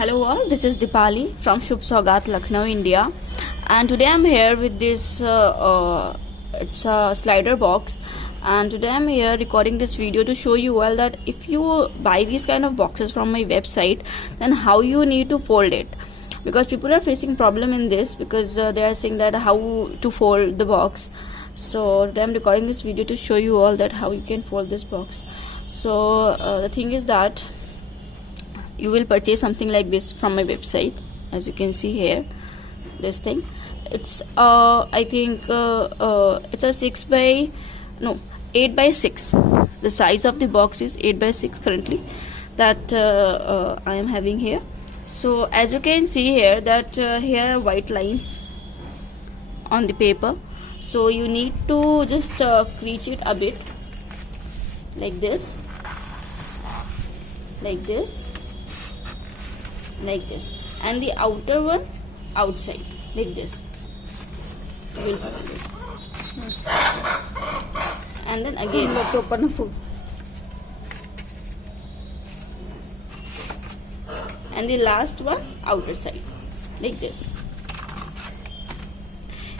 Hello all, this is Dipali from Shubh Saugat, Lucknow, India, and today I'm here with this it's a slider box, and today I'm here recording this video to show you all that if you buy these kind of boxes from my website, then how you need to fold it, because people are facing problem in this because they are saying that how to fold the box. So today I'm recording this video to show you all that how you can fold this box. So the thing is that you will purchase something like this from my website. As you can see here, this thing, it's I think it's a 8 by 6. The size of the box is 8 by 6 currently that I am having here. So as you can see here that here are white lines on the paper, so you need to just crease it a bit like this, like this, like this, and the outer one outside like this. You will fold it. And then again and the last one outer side like this.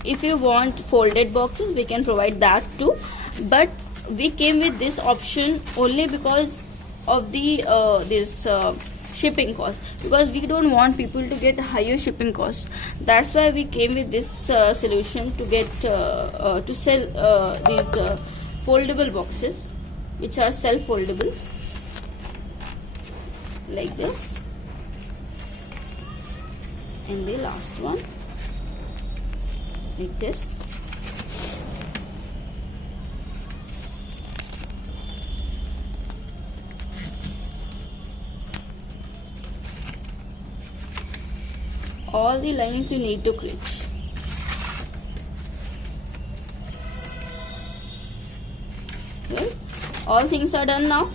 If you want folded boxes, we can provide that too, but we came with this option only because of the shipping cost, because we don't want people to get higher shipping costs. That's why we came with this solution to get to sell these foldable boxes which are self foldable like this. And the last one like this. All the lines you need to crease. Well, all things are done now.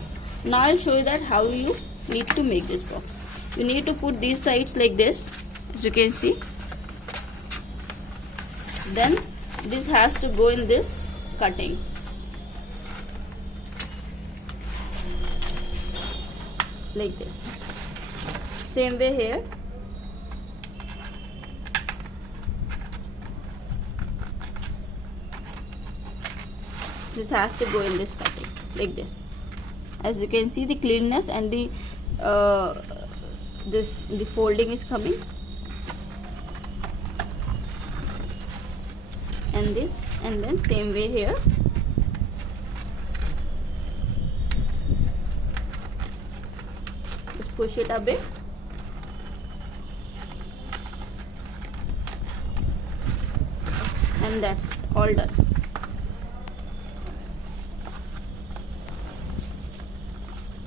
Now I'll show you that how you need to make this box. You need to put these sides like this, as you can see. Then this has to go in this cutting. Like this. Same way here. This has to go in this cutting like this. As you can see, the cleanness and the the folding is coming. And this, and then same way here. Just push it a bit. And that's all done.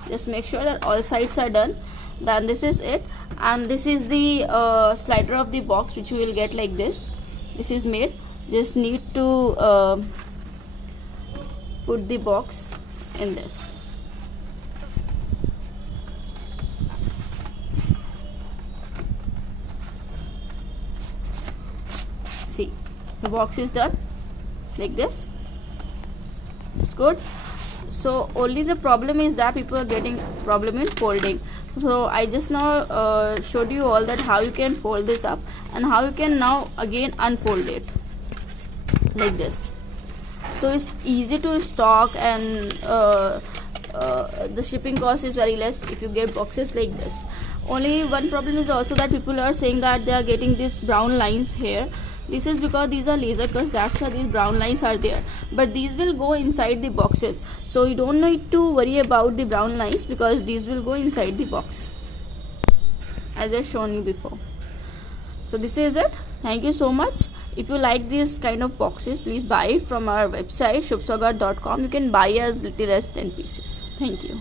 Just make sure that all sides are done. Then this is it, and this is the slider of the box which you will get like this. This is made. Just need to put the box in this. See, the box is done like this. It's good. So only the problem is that people are getting problem in folding. So I just now showed you all that how you can fold this up and how you can now again unfold it like this. So it's easy to stock, and the shipping cost is very less if you get boxes like this. Only one problem is also that people are saying that they are getting these brown lines here. This is because these are laser cuts, that's why these brown lines are there, but these will go inside the boxes, so you don't need to worry about the brown lines because these will go inside the box as I've shown you before. So this is it. Thank you so much. If you like this kind of boxes, please buy it from our website shubhsaugat.com. You can buy as little as 10 pieces. Thank you.